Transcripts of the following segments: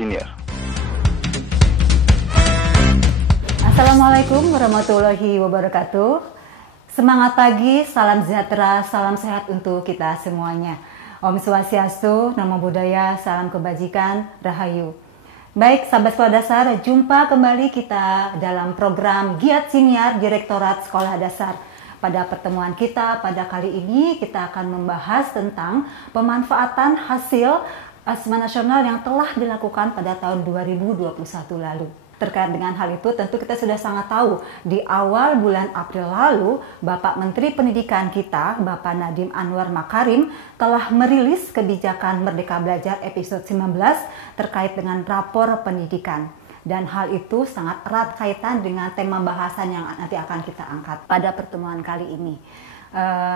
Senior. Assalamualaikum warahmatullahi wabarakatuh. Semangat pagi, salam sejahtera, salam sehat untuk kita semuanya. Om Swastiastu, Namo Buddhaya, salam kebajikan, Rahayu. Baik, sahabat sekolah dasar, jumpa kembali kita dalam program Giat Senior Direktorat Sekolah Dasar. Pada pertemuan kita pada kali ini, kita akan membahas tentang pemanfaatan hasil asesmen nasional yang telah dilakukan pada tahun 2021 lalu. Terkait dengan hal itu, tentu kita sudah sangat tahu di awal bulan April lalu, Bapak Menteri Pendidikan kita, Bapak Nadiem Anwar Makarim, telah merilis kebijakan Merdeka Belajar episode 19 terkait dengan rapor pendidikan. Dan hal itu sangat erat kaitan dengan tema bahasan yang nanti akan kita angkat pada pertemuan kali ini.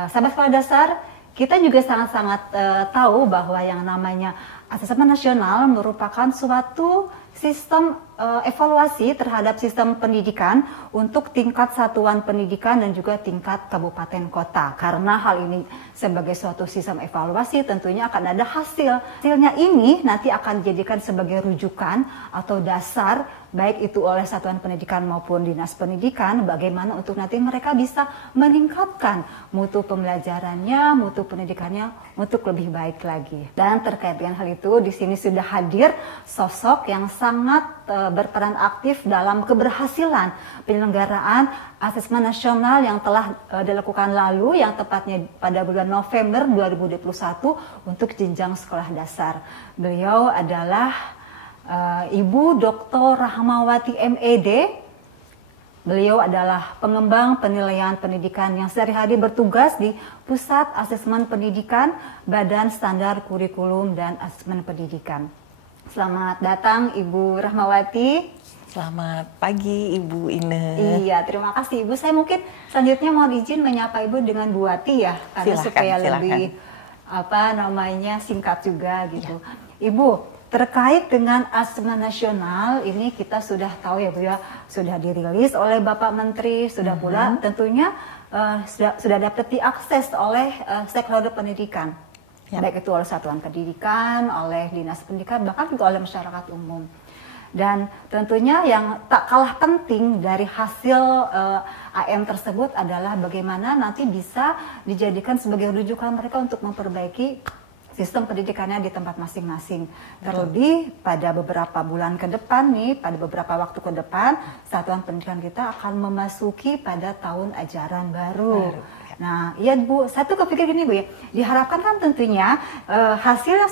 Sahabat sekolah dasar, kita juga sangat-sangat tahu bahwa yang namanya asesmen nasional merupakan suatu sistem evaluasi terhadap sistem pendidikan untuk tingkat satuan pendidikan dan juga tingkat kabupaten kota. Karena hal ini sebagai suatu sistem evaluasi tentunya akan ada hasil. Hasilnya ini nanti akan dijadikan sebagai rujukan atau dasar baik itu oleh satuan pendidikan maupun dinas pendidikan bagaimana untuk nanti mereka bisa meningkatkan mutu pembelajarannya, mutu pendidikannya untuk lebih baik lagi. Dan terkait dengan hal itu di sini sudah hadir sosok yang sangat berperan aktif dalam keberhasilan penyelenggaraan asesmen nasional yang telah dilakukan lalu yang tepatnya pada bulan November 2021 untuk jenjang sekolah dasar. Beliau adalah Ibu Dr. Rahmawati MED. Beliau adalah pengembang penilaian pendidikan yang sehari-hari bertugas di Pusat Asesmen Pendidikan Badan Standar Kurikulum dan Asesmen Pendidikan. Selamat datang Ibu Rahmawati. Selamat pagi Ibu Ine. Iya, terima kasih Ibu. Saya mungkin selanjutnya mau izin menyapa Ibu dengan Bu Wati ya, karena supaya lebih singkat juga gitu. Ya. Ibu, terkait dengan asesmen nasional ini kita sudah tahu ya Bu ya, sudah dirilis oleh Bapak Menteri, sudah pula tentunya sudah dapat diakses oleh stakeholder pendidikan. Ya. Baik itu oleh satuan pendidikan, oleh dinas pendidikan, bahkan juga oleh masyarakat umum. Dan tentunya yang tak kalah penting dari hasil AM tersebut adalah bagaimana nanti bisa dijadikan sebagai rujukan mereka untuk memperbaiki sistem pendidikannya di tempat masing-masing. Terlebih pada beberapa bulan ke depan nih, pada beberapa waktu ke depan, satuan pendidikan kita akan memasuki pada tahun ajaran baru. Nah, iya Bu, satu kepikir gini Bu ya, diharapkan kan tentunya hasil yang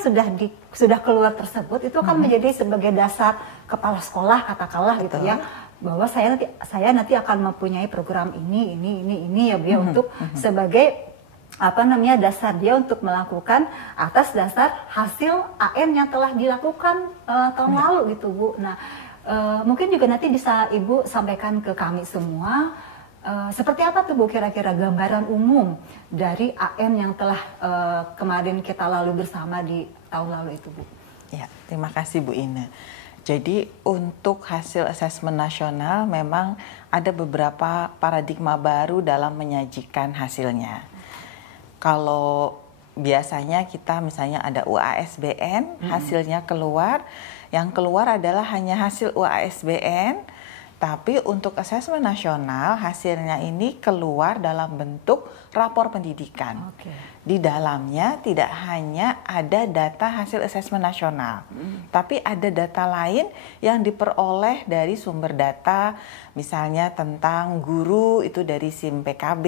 sudah keluar tersebut itu akan menjadi sebagai dasar kepala sekolah katakanlah gitu ya, bahwa saya nanti akan mempunyai program ini ya Bu ya, untuk sebagai dasar dia untuk melakukan atas dasar hasil AM yang telah dilakukan tahun lalu gitu Bu. Nah, mungkin juga nanti bisa Ibu sampaikan ke kami semua seperti apa tuh Bu kira-kira gambaran umum dari AM yang telah kemarin kita lalu bersama di tahun lalu itu Bu. Ya, terima kasih Bu Ine. Jadi untuk hasil asesmen nasional memang ada beberapa paradigma baru dalam menyajikan hasilnya. Kalau biasanya kita misalnya ada UASBN, hasilnya keluar, yang keluar adalah hanya hasil UASBN, tapi untuk asesmen nasional hasilnya ini keluar dalam bentuk rapor pendidikan. Di dalamnya tidak hanya ada data hasil asesmen nasional, tapi ada data lain yang diperoleh dari sumber data, misalnya tentang guru itu dari SIM PKB,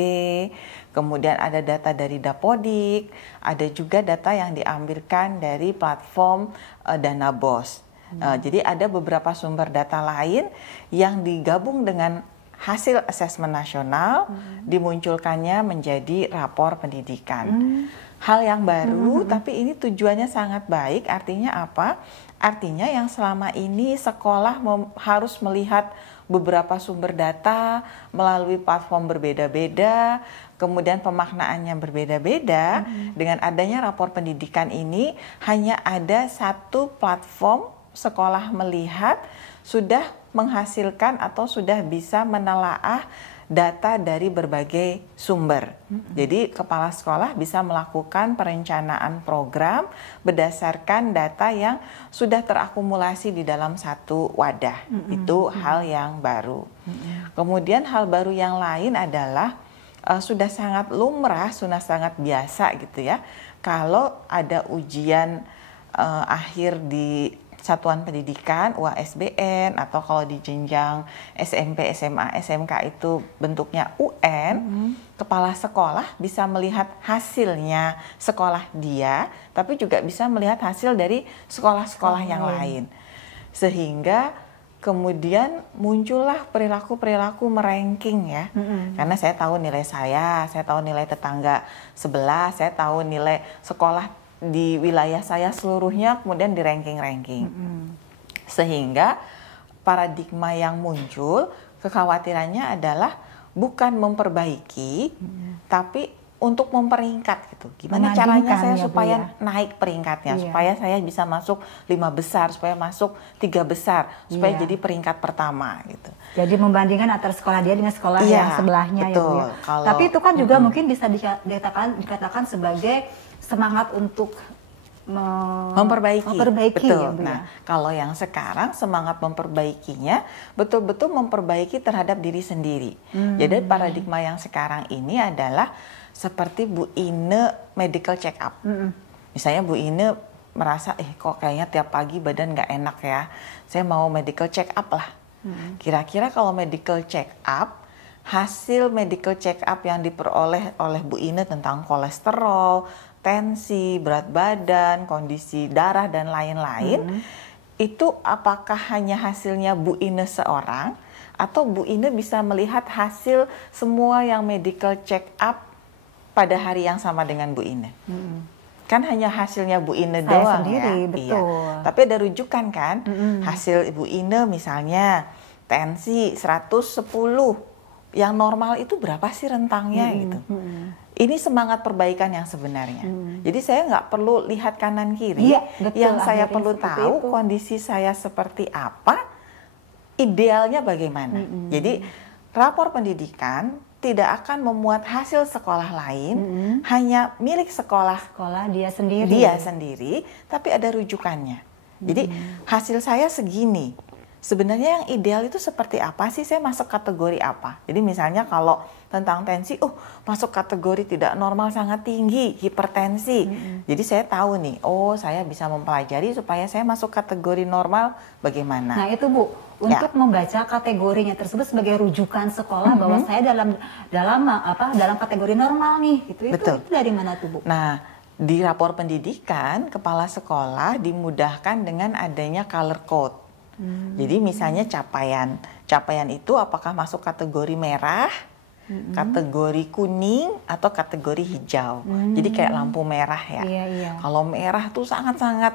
kemudian ada data dari Dapodik, ada juga data yang diambilkan dari platform Dana BOS. Jadi ada beberapa sumber data lain yang digabung dengan hasil asesmen nasional, dimunculkannya menjadi rapor pendidikan. Hal yang baru, tapi ini tujuannya sangat baik. Artinya apa? Artinya yang selama ini sekolah harus melihat beberapa sumber data melalui platform berbeda-beda, kemudian pemaknaannya berbeda-beda. Dengan adanya rapor pendidikan ini, hanya ada satu platform sekolah melihat sudah menghasilkan atau sudah bisa menelaah data dari berbagai sumber. Jadi kepala sekolah bisa melakukan perencanaan program berdasarkan data yang sudah terakumulasi di dalam satu wadah. Itu hal yang baru. Kemudian hal baru yang lain adalah sudah sangat lumrah, sudah sangat biasa gitu ya. Kalau ada ujian akhir di satuan pendidikan, UASBN, atau kalau di jenjang SMP, SMA, SMK itu bentuknya UN, kepala sekolah bisa melihat hasilnya sekolah dia, tapi juga bisa melihat hasil dari sekolah-sekolah yang lain. Sehingga kemudian muncullah perilaku-perilaku meranking ya. Karena saya tahu nilai saya tahu nilai tetangga sebelah, saya tahu nilai sekolah di wilayah saya seluruhnya, kemudian di ranking-ranking. Sehingga paradigma yang muncul, kekhawatirannya adalah bukan memperbaiki, tapi untuk memperingkat gitu. Gimana caranya saya supaya naik peringkatnya, supaya saya bisa masuk 5 besar, supaya masuk 3 besar, supaya jadi peringkat pertama gitu. Jadi membandingkan antara sekolah dia dengan sekolah yang sebelahnya. Betul. Ya, Bu ya. Tapi itu kan juga mungkin bisa dikatakan sebagai semangat untuk memperbaiki. Betul. Ya, Bu, nah, kalau yang sekarang semangat memperbaikinya betul-betul memperbaiki terhadap diri sendiri. Jadi paradigma yang sekarang ini adalah seperti Bu Ine medical check up. Misalnya Bu Ine merasa kok kayaknya tiap pagi badan nggak enak ya. Saya mau medical check up lah. Kira-kira kalau medical check up, hasil medical check up yang diperoleh oleh Bu Ine tentang kolesterol, tensi, berat badan, kondisi darah dan lain-lain, itu apakah hanya hasilnya Bu Ine seorang, atau Bu Ine bisa melihat hasil semua yang medical check up pada hari yang sama dengan Bu Ine? Kan hanya hasilnya Bu Ine doang sendiri, ya. Betul. Iya. Tapi ada rujukan kan, hasil Ibu Ine misalnya tensi 110, yang normal itu berapa sih rentangnya gitu. Ini semangat perbaikan yang sebenarnya. Jadi saya nggak perlu lihat kanan kiri, yang saya perlu tahu kondisi saya seperti apa, idealnya bagaimana. Jadi rapor pendidikan tidak akan memuat hasil sekolah lain, hanya milik sekolah dia sendiri. Dia sendiri, tapi ada rujukannya. Jadi hasil saya segini. Sebenarnya yang ideal itu seperti apa sih? Saya masuk kategori apa? Jadi misalnya kalau tentang tensi, masuk kategori tidak normal sangat tinggi, hipertensi. Jadi saya tahu nih, saya bisa mempelajari supaya saya masuk kategori normal bagaimana. Nah itu Bu, untuk membaca kategorinya tersebut sebagai rujukan sekolah bahwa saya dalam kategori normal nih, itu dari mana tuh Bu? Nah, di rapor pendidikan, kepala sekolah dimudahkan dengan adanya color code. Jadi misalnya capaian itu apakah masuk kategori merah, kategori kuning, atau kategori hijau. Jadi kayak lampu merah ya. Kalau merah tuh sangat-sangat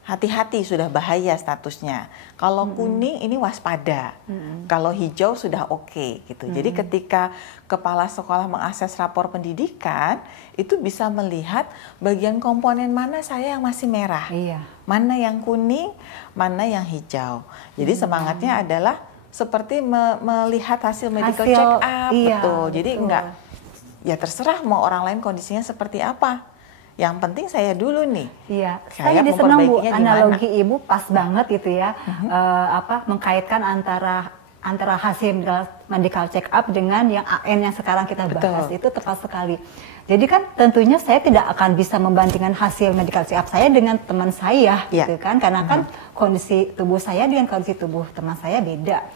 hati-hati, sudah bahaya statusnya. Kalau kuning ini waspada. Kalau hijau sudah oke gitu. Jadi ketika kepala sekolah mengakses rapor pendidikan, itu bisa melihat bagian komponen mana saya yang masih merah, mana yang kuning, mana yang hijau. Jadi semangatnya adalah seperti melihat hasil medical check up. Betul. Jadi enggak, ya terserah mau orang lain kondisinya seperti apa. Yang penting saya dulu nih. Saya jadi senang Bu, analogi Ibu pas banget gitu ya. Mengkaitkan antara hasil medical check up dengan yang AN yang sekarang kita bahas. Itu tepat sekali. Jadi kan tentunya saya tidak akan bisa membandingkan hasil medical check up saya dengan teman saya, gitu kan? Karena kan kondisi tubuh saya dengan kondisi tubuh teman saya beda.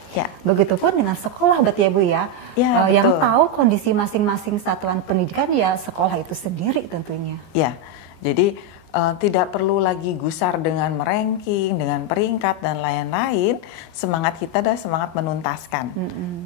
Begitupun dengan sekolah, berarti ya Bu ya. Yang tahu kondisi masing-masing satuan pendidikan ya sekolah itu sendiri tentunya. Jadi tidak perlu lagi gusar dengan meranking, dengan peringkat dan lain-lain. Semangat kita adalah semangat menuntaskan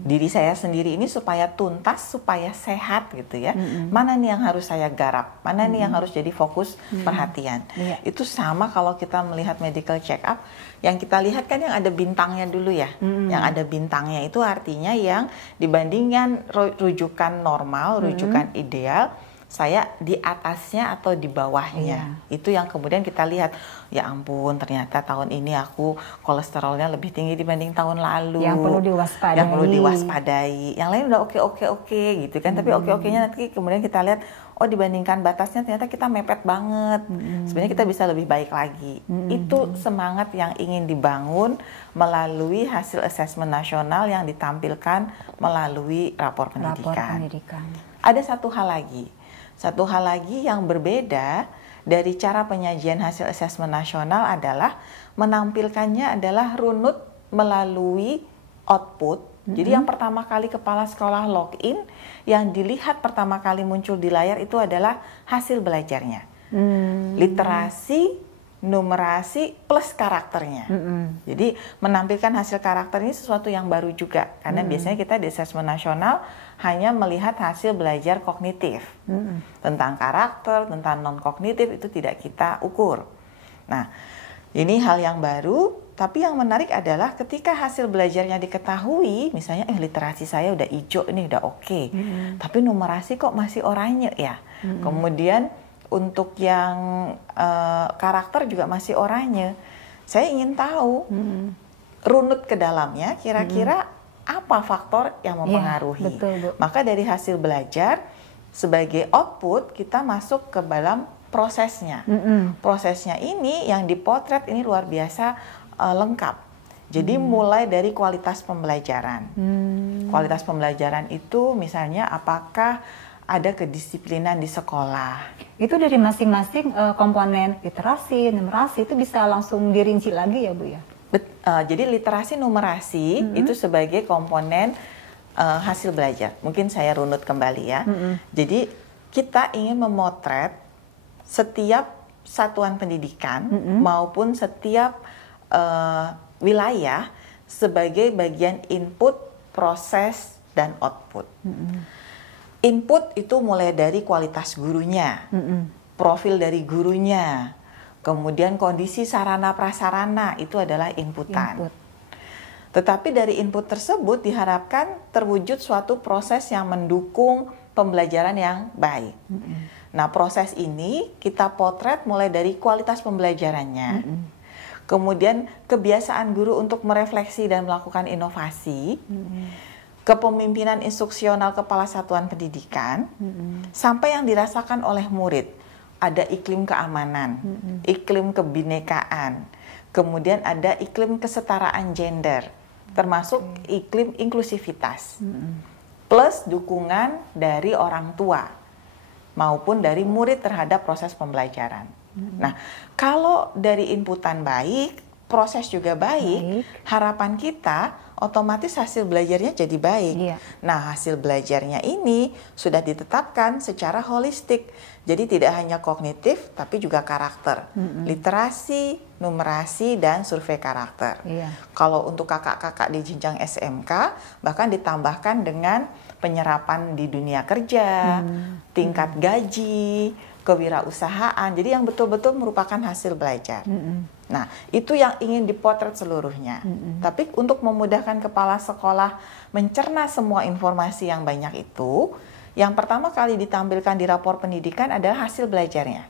diri saya sendiri ini supaya tuntas, supaya sehat gitu ya. Mana nih yang harus saya garap, mana nih yang harus jadi fokus perhatian. Itu sama kalau kita melihat medical check up, yang kita lihat kan yang ada bintangnya dulu ya. Yang ada bintangnya itu artinya yang dibandingkan rujukan normal, rujukan ideal, saya di atasnya atau di bawahnya. Itu yang kemudian kita lihat, ya ampun ternyata tahun ini aku kolesterolnya lebih tinggi dibanding tahun lalu. Yang perlu diwaspadai. Yang perlu diwaspadai. Yang lain udah oke gitu kan. Tapi oke-okenya nanti kemudian kita lihat, oh dibandingkan batasnya ternyata kita mepet banget. Sebenarnya kita bisa lebih baik lagi. Itu semangat yang ingin dibangun melalui hasil asesmen nasional yang ditampilkan melalui rapor pendidikan. Ada satu hal lagi yang berbeda dari cara penyajian hasil asesmen nasional adalah menampilkannya adalah runut melalui output. Jadi yang pertama kali kepala sekolah login, yang dilihat pertama kali muncul di layar itu adalah hasil belajarnya. Literasi, numerasi plus karakternya. Jadi menampilkan hasil karakter ini sesuatu yang baru juga, karena biasanya kita di asesmen nasional hanya melihat hasil belajar kognitif. Tentang karakter, tentang non kognitif itu tidak kita ukur. Nah, ini hal yang baru, tapi yang menarik adalah ketika hasil belajarnya diketahui, misalnya literasi saya udah hijau, ini udah oke. Tapi numerasi kok masih oranye ya. Kemudian untuk yang karakter juga masih oranye. Saya ingin tahu runut ke dalamnya kira-kira apa faktor yang mempengaruhi. Betul, Bu. Maka dari hasil belajar sebagai output kita masuk ke dalam prosesnya. Prosesnya ini yang dipotret ini luar biasa lengkap. Jadi mulai dari kualitas pembelajaran. Kualitas pembelajaran itu misalnya apakah ada kedisiplinan di sekolah. Itu dari masing-masing komponen literasi, numerasi itu bisa langsung dirinci lagi ya Bu ya? Jadi literasi numerasi itu sebagai komponen hasil belajar. Mungkin saya runut kembali ya. Jadi kita ingin memotret setiap satuan pendidikan maupun setiap wilayah sebagai bagian input, proses, dan output. Input itu mulai dari kualitas gurunya, profil dari gurunya, kemudian kondisi sarana prasarana itu adalah inputan. Tetapi dari input tersebut diharapkan terwujud suatu proses yang mendukung pembelajaran yang baik. Nah, proses ini kita potret mulai dari kualitas pembelajarannya, kemudian kebiasaan guru untuk merefleksi dan melakukan inovasi, kepemimpinan instruksional kepala satuan pendidikan, sampai yang dirasakan oleh murid. Ada iklim keamanan, iklim kebinekaan, kemudian ada iklim kesetaraan gender, termasuk iklim inklusivitas, plus dukungan dari orang tua maupun dari murid terhadap proses pembelajaran. Nah, kalau dari inputan baik, proses juga baik, harapan kita otomatis hasil belajarnya jadi baik. Nah, hasil belajarnya ini sudah ditetapkan secara holistik. Jadi tidak hanya kognitif, tapi juga karakter. Literasi, numerasi, dan survei karakter. Kalau untuk kakak-kakak di jenjang SMK, bahkan ditambahkan dengan penyerapan di dunia kerja, tingkat gaji, kewirausahaan. Jadi yang betul-betul merupakan hasil belajar. Nah, itu yang ingin dipotret seluruhnya. Tapi untuk memudahkan kepala sekolah mencerna semua informasi yang banyak itu, yang pertama kali ditampilkan di rapor pendidikan adalah hasil belajarnya.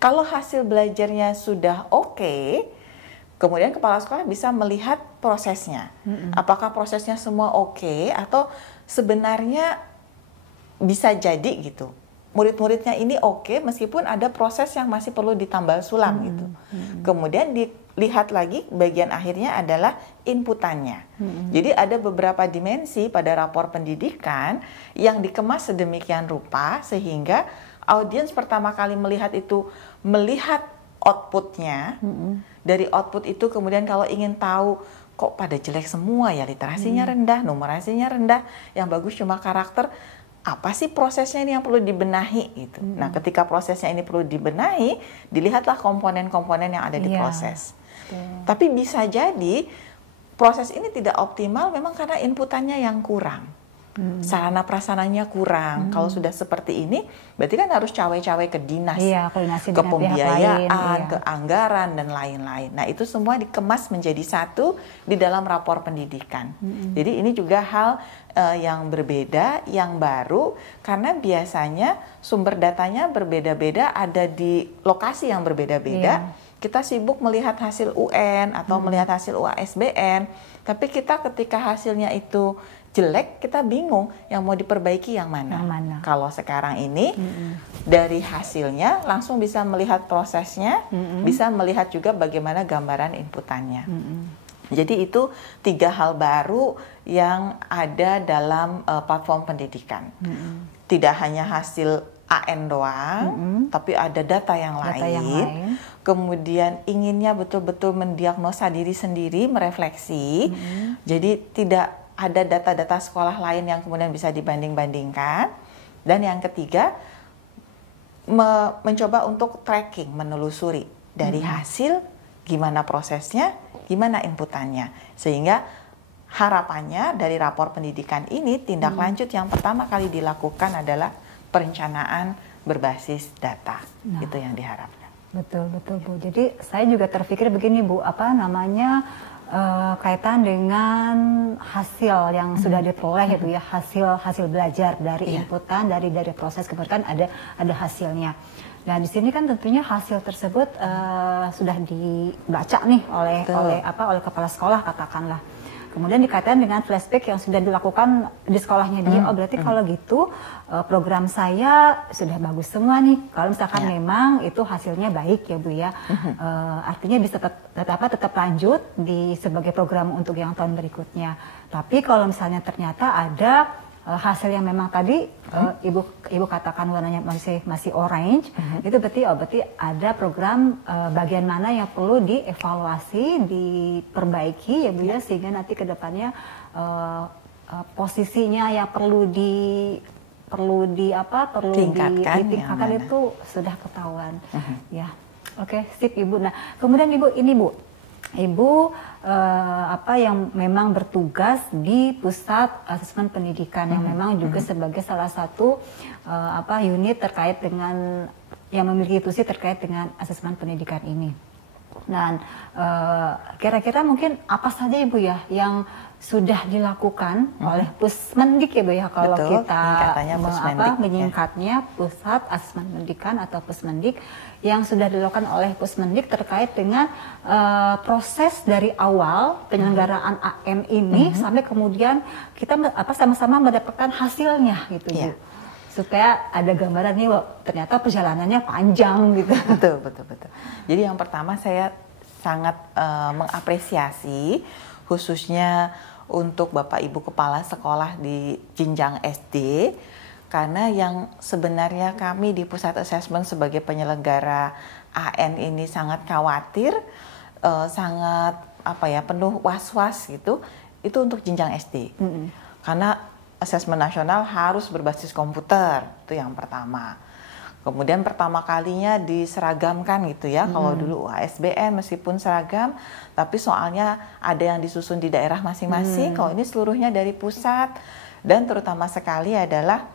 Kalau hasil belajarnya sudah oke, kemudian kepala sekolah bisa melihat prosesnya. Apakah prosesnya semua oke atau sebenarnya bisa jadi gitu. Murid-muridnya ini oke, meskipun ada proses yang masih perlu ditambal sulam gitu. Kemudian dilihat lagi bagian akhirnya adalah inputannya. Jadi ada beberapa dimensi pada rapor pendidikan yang dikemas sedemikian rupa sehingga audiens pertama kali melihat itu melihat outputnya. Dari output itu kemudian kalau ingin tahu kok pada jelek semua ya, literasinya rendah, numerasinya rendah, yang bagus cuma karakter. Apa sih prosesnya ini yang perlu dibenahi gitu. Nah, ketika prosesnya ini perlu dibenahi, dilihatlah komponen-komponen yang ada di proses. Tapi bisa jadi proses ini tidak optimal memang karena inputannya yang kurang. sarana prasarananya kurang. Kalau sudah seperti ini, berarti kan harus cawe-cawe ke dinas, koordinasi ke dengan pembiayaan, pihak lain, ke anggaran dan lain-lain. Nah, itu semua dikemas menjadi satu di dalam rapor pendidikan. Jadi ini juga hal yang berbeda, yang baru, karena biasanya sumber datanya berbeda-beda, ada di lokasi yang berbeda-beda. Kita sibuk melihat hasil UN atau melihat hasil UASBN, tapi kita ketika hasilnya itu jelek, kita bingung yang mau diperbaiki yang mana. Kalau sekarang ini dari hasilnya langsung bisa melihat prosesnya, bisa melihat juga bagaimana gambaran inputannya. Jadi itu 3 hal baru yang ada dalam platform pendidikan. Tidak hanya hasil AN doang, tapi ada data yang lain. Kemudian inginnya betul-betul mendiagnosa diri sendiri, merefleksi. Jadi tidak ada data-data sekolah lain yang kemudian bisa dibanding-bandingkan. Dan yang ketiga, mencoba untuk tracking, menelusuri dari hasil, gimana prosesnya, gimana inputannya. Sehingga harapannya dari rapor pendidikan ini, tindak lanjut yang pertama kali dilakukan adalah perencanaan berbasis data. Itu yang diharapkan. Betul, Bu. Jadi saya juga terpikir begini, Bu, kaitan dengan hasil yang sudah diperoleh itu ya, hasil belajar dari inputan, dari proses kemudian ada hasilnya. Nah, di sini kan tentunya hasil tersebut sudah dibaca nih oleh kepala sekolah katakanlah. Kemudian dikaitkan dengan flashback yang sudah dilakukan di sekolahnya dia. Oh, berarti kalau gitu program saya sudah bagus semua nih. Kalau misalkan memang itu hasilnya baik ya Bu ya. Artinya bisa tetap lanjut sebagai program untuk yang tahun berikutnya. Tapi kalau misalnya ternyata ada hasil yang memang tadi ibu katakan warnanya masih orange, itu berarti ada program bagian mana yang perlu dievaluasi, diperbaiki ya Bu ya, sehingga nanti kedepannya posisinya yang perlu ditingkatkan itu sudah ketahuan. Ya, oke, sip Ibu. Nah, kemudian Ibu yang memang bertugas di pusat asesmen pendidikan yang memang juga sebagai salah satu unit terkait dengan yang memiliki tusi terkait dengan asesmen pendidikan ini. Dan kira-kira mungkin apa saja Ibu ya yang sudah dilakukan oleh Pusmendik ya Bu ya, kalau kita menyingkatnya Pusat Asesmen Pendidikan atau Pusmendik, yang sudah dilakukan oleh Pusmendik terkait dengan proses dari awal penyelenggaraan AM ini sampai kemudian kita sama-sama mendapatkan hasilnya gitu Bu. Supaya ada gambaran nih, ternyata perjalanannya panjang gitu. Betul. Jadi yang pertama saya sangat mengapresiasi khususnya untuk Bapak Ibu Kepala Sekolah di jenjang SD, karena yang sebenarnya kami di Pusat Asesmen sebagai penyelenggara AN ini sangat khawatir, sangat penuh was-was gitu, itu untuk jenjang SD. Karena asesmen nasional harus berbasis komputer, itu yang pertama. Kemudian pertama kalinya diseragamkan gitu ya, kalau dulu UASBN meskipun seragam, tapi soalnya ada yang disusun di daerah masing-masing, kalau ini seluruhnya dari pusat, dan terutama sekali adalah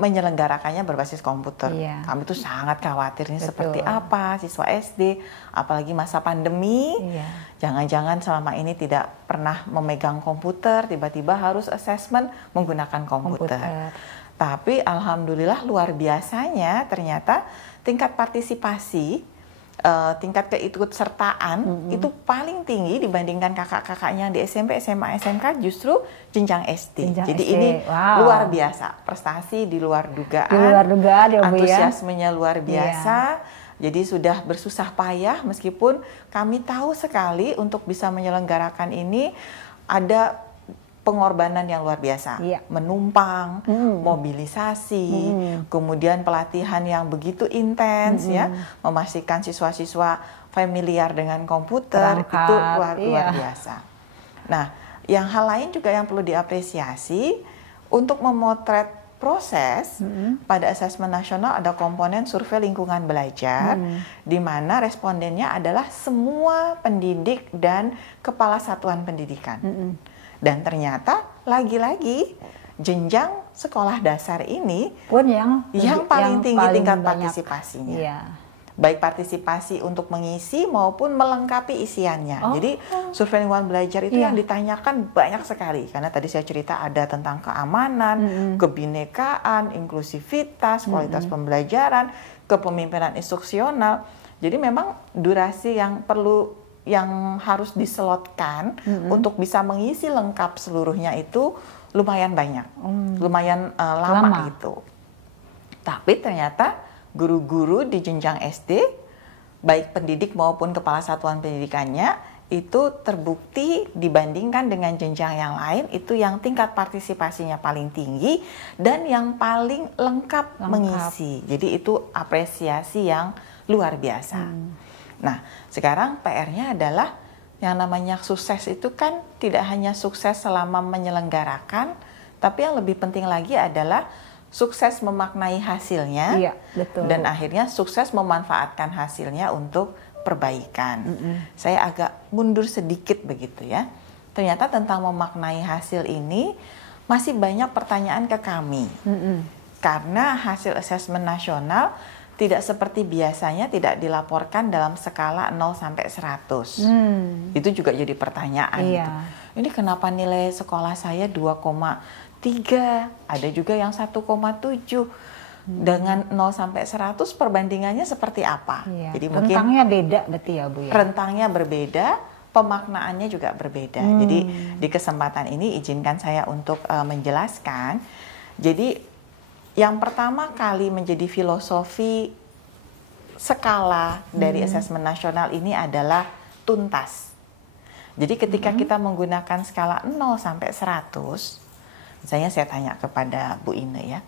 menyelenggarakannya berbasis komputer. Kami tuh sangat khawatirnya seperti apa siswa SD, apalagi masa pandemi, jangan-jangan selama ini tidak pernah memegang komputer, tiba-tiba harus asesmen menggunakan komputer. Tapi alhamdulillah luar biasanya ternyata tingkat partisipasi, tingkat keikutsertaan itu paling tinggi dibandingkan kakak-kakaknya di SMP, SMA, SMK justru jenjang SD. Jadi ini luar biasa, prestasi di luar dugaan, antusiasmenya luar biasa. Jadi sudah bersusah payah meskipun kami tahu sekali untuk bisa menyelenggarakan ini ada pengorbanan yang luar biasa, menumpang, mobilisasi, kemudian pelatihan yang begitu intens ya, memastikan siswa-siswa familiar dengan komputer, itu luar biasa. Nah, yang hal lain juga yang perlu diapresiasi untuk memotret proses pada asesmen nasional ada komponen survei lingkungan belajar, di mana respondennya adalah semua pendidik dan kepala satuan pendidikan. Dan ternyata lagi-lagi jenjang sekolah dasar ini pun yang paling tinggi tingkat banyak partisipasinya. Iya. Baik partisipasi untuk mengisi maupun melengkapi isiannya. Jadi survei lingkungan belajar itu yang ditanyakan banyak sekali. Karena tadi saya cerita ada tentang keamanan, kebinekaan, inklusivitas, kualitas pembelajaran, kepemimpinan instruksional. Jadi memang durasi yang harus diselotkan untuk bisa mengisi lengkap seluruhnya itu lumayan banyak, lumayan lama gitu. Tapi ternyata guru-guru di jenjang SD, baik pendidik maupun kepala satuan pendidikannya, itu terbukti dibandingkan dengan jenjang yang lain, itu yang tingkat partisipasinya paling tinggi dan yang paling lengkap mengisi. Jadi itu apresiasi yang luar biasa. Nah, sekarang PR-nya adalah yang namanya sukses itu kan tidak hanya sukses selama menyelenggarakan, tapi yang lebih penting lagi adalah sukses memaknai hasilnya, betul. Dan akhirnya sukses memanfaatkan hasilnya untuk perbaikan. Saya agak mundur sedikit begitu ya. Ternyata tentang memaknai hasil ini masih banyak pertanyaan ke kami. Karena hasil asesmen nasional tidak seperti biasanya tidak dilaporkan dalam skala 0 sampai 100. Itu juga jadi pertanyaan. Gitu. Ini kenapa nilai sekolah saya 2,3, ada juga yang 1,7. Dengan 0 sampai 100 perbandingannya seperti apa? Jadi mungkin rentangnya beda berarti ya Bu ya? Rentangnya berbeda, pemaknaannya juga berbeda. Jadi di kesempatan ini izinkan saya untuk menjelaskan. Jadi yang pertama kali menjadi filosofi skala dari asesmen nasional ini adalah tuntas. Jadi ketika kita menggunakan skala 0 sampai 100, misalnya saya tanya kepada Bu Ine ya.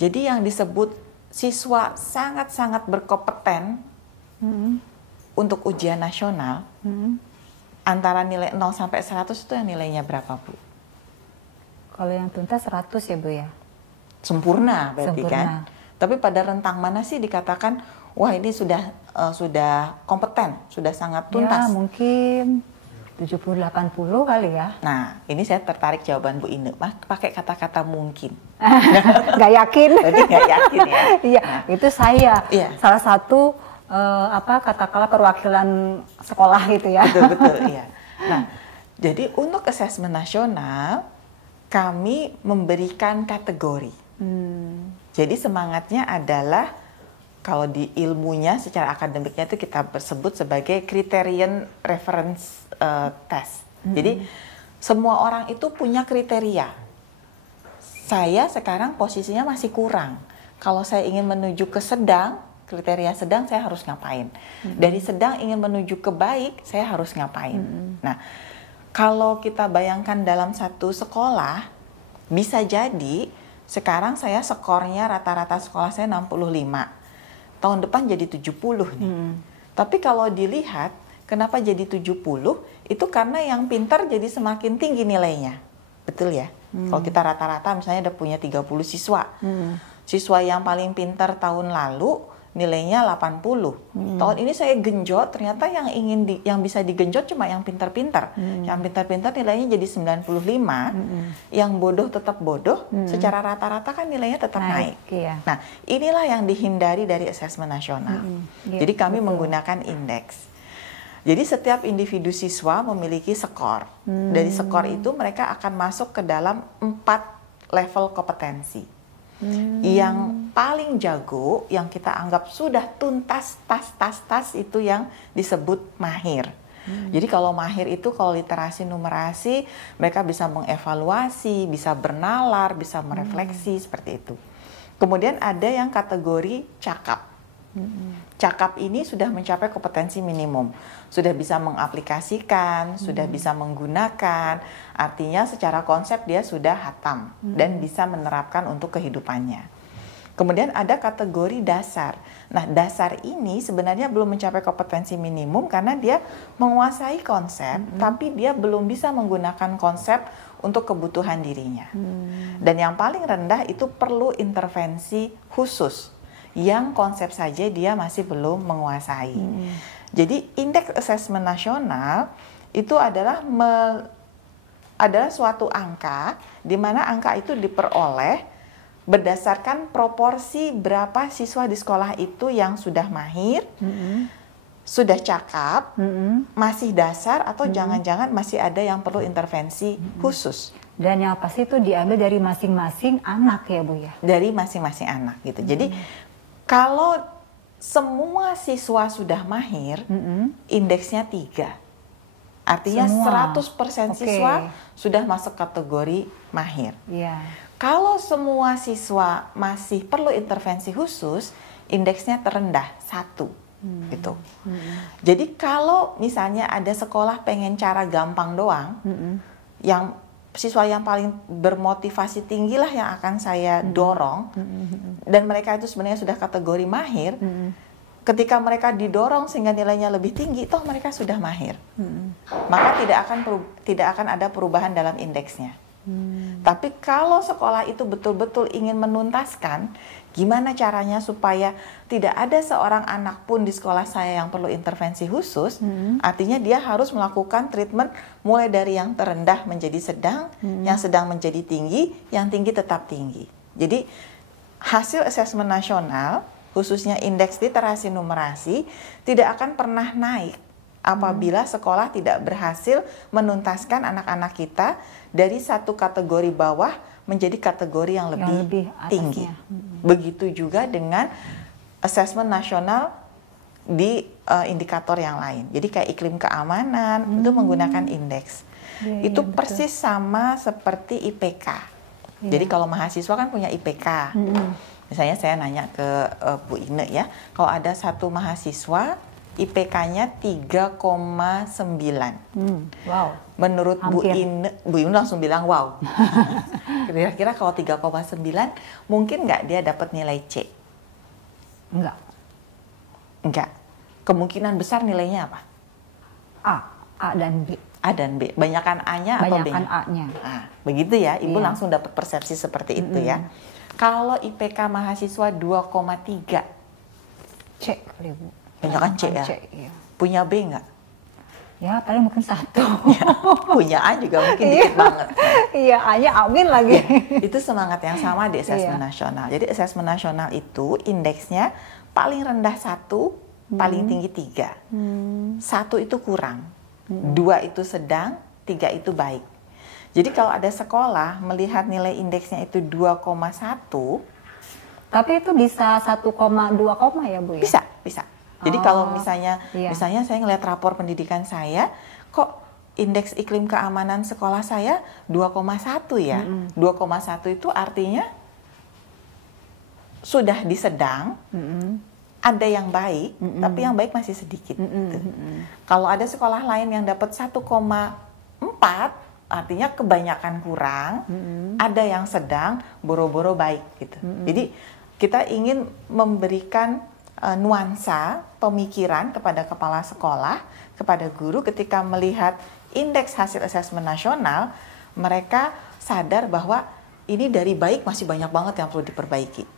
Jadi yang disebut siswa sangat-sangat berkompeten untuk ujian nasional, antara nilai 0 sampai 100 itu yang nilainya berapa Bu? Kalau yang tuntas 100 ya Bu ya? Sempurna berarti kan? Tapi pada rentang mana sih dikatakan, wah ini sudah kompeten, sudah sangat tuntas? Ya mungkin 70-80 kali ya. Nah, ini saya tertarik jawaban Bu Ine. Pakai kata-kata mungkin. Nggak yakin. Berarti nggak yakin ya? Iya, itu saya. Salah satu katakanlah perwakilan sekolah gitu ya. Betul, iya. Nah, jadi untuk asesmen nasional, kami memberikan kategori. Jadi semangatnya adalah, kalau di ilmunya secara akademiknya itu kita sebut sebagai criterion reference test. Jadi semua orang itu punya kriteria. Saya sekarang posisinya masih kurang. Kalau saya ingin menuju ke sedang, kriteria sedang saya harus ngapain? Dari sedang ingin menuju ke baik, saya harus ngapain? Nah, kalau kita bayangkan dalam satu sekolah, bisa jadi sekarang saya skornya rata-rata sekolah saya 65. Tahun depan jadi 70 nih. Tapi kalau dilihat, kenapa jadi 70? Itu karena yang pintar jadi semakin tinggi nilainya. Betul ya? Kalau kita rata-rata misalnya udah punya 30 siswa. Siswa yang paling pintar tahun lalu nilainya 80. Tahun ini saya genjot, ternyata yang bisa digenjot cuma yang pintar-pintar. Yang pintar-pintar nilainya jadi 95. Yang bodoh tetap bodoh, secara rata-rata kan nilainya tetap naik. Nah, inilah yang dihindari dari asesmen nasional. Jadi kami menggunakan indeks. Jadi setiap individu siswa memiliki skor. Dari skor itu mereka akan masuk ke dalam 4 level kompetensi. Yang paling jago, yang kita anggap sudah tuntas, tas itu yang disebut mahir. Jadi kalau mahir itu, kalau literasi numerasi, mereka bisa mengevaluasi, bisa bernalar, bisa merefleksi, seperti itu. Kemudian ada yang kategori cakap. Cakap ini sudah mencapai kompetensi minimum, sudah bisa mengaplikasikan, sudah bisa menggunakan, artinya secara konsep dia sudah hatam dan bisa menerapkan untuk kehidupannya. Kemudian ada kategori dasar. Nah, dasar ini sebenarnya belum mencapai kompetensi minimum karena dia menguasai konsep, tapi dia belum bisa menggunakan konsep untuk kebutuhan dirinya. Dan yang paling rendah itu perlu intervensi khusus, yang konsep saja dia masih belum menguasai. Jadi indeks asesmen nasional itu adalah adalah suatu angka di mana angka itu diperoleh berdasarkan proporsi berapa siswa di sekolah itu yang sudah mahir, sudah cakap, masih dasar, atau jangan-jangan masih ada yang perlu intervensi khusus. Dan yang pasti itu diambil dari masing-masing anak ya Bu ya? Dari masing-masing anak gitu. Jadi kalau semua siswa sudah mahir, indeksnya 3. Artinya Semua. 100% siswa sudah masuk kategori mahir. Iya. Kalau semua siswa masih perlu intervensi khusus, indeksnya terendah 1. Gitu. Jadi kalau misalnya ada sekolah pengen cara gampang doang, yang siswa yang paling bermotivasi tinggi lah yang akan saya dorong, dan mereka itu sebenarnya sudah kategori mahir, ketika mereka didorong sehingga nilainya lebih tinggi, toh mereka sudah mahir, maka tidak akan ada perubahan dalam indeksnya. Tapi kalau sekolah itu betul-betul ingin menuntaskan, gimana caranya supaya tidak ada seorang anak pun di sekolah saya yang perlu intervensi khusus, artinya dia harus melakukan treatment mulai dari yang terendah menjadi sedang, yang sedang menjadi tinggi, yang tinggi tetap tinggi. Jadi hasil asesmen nasional, khususnya indeks literasi numerasi, tidak akan pernah naik apabila sekolah tidak berhasil menuntaskan anak-anak kita dari satu kategori bawah menjadi kategori yang lebih tinggi. Begitu juga dengan asesmen nasional di indikator yang lain. Jadi kayak iklim keamanan itu menggunakan indeks. Itu persis sama seperti IPK. Jadi kalau mahasiswa kan punya IPK. Misalnya saya nanya ke Bu Ine ya, kalau ada satu mahasiswa IPK-nya 3,9. Wow. Menurut Bu Ine langsung bilang wow. Kira-kira kalau 3,9 mungkin nggak dia dapat nilai C? Enggak. Kemungkinan besar nilainya apa? A dan B. A dan B. Banyakan A-nya atau B-nya? Banyakan A-nya. Nah, begitu ya, Ibu langsung dapat persepsi seperti itu ya. Kalau IPK mahasiswa 2,3. C kali Bu. Banyakan C ya? Iya. Punya B nggak? Ya paling mungkin 1. Ya, punya A juga mungkin dikit banget. Iya, A-nya amin lagi. Itu semangat yang sama di asesmen nasional. Jadi asesmen nasional itu indeksnya paling rendah 1, paling tinggi 3. 1 itu kurang, 2 itu sedang, 3 itu baik. Jadi kalau ada sekolah melihat nilai indeksnya itu 2,1, tapi itu bisa 1,2 ya Bu ya? Bisa. Jadi kalau misalnya saya ngelihat rapor pendidikan saya, kok indeks iklim keamanan sekolah saya 2,1 ya. 2,1 itu artinya sudah di sedang, ada yang baik, tapi yang baik masih sedikit. Kalau ada sekolah lain yang dapat 1,4, artinya kebanyakan kurang, ada yang sedang, boro-boro baik gitu. Jadi kita ingin memberikan nuansa pemikiran kepada kepala sekolah, kepada guru ketika melihat indeks hasil asesmen nasional, mereka sadar bahwa ini dari baik masih banyak banget yang perlu diperbaiki.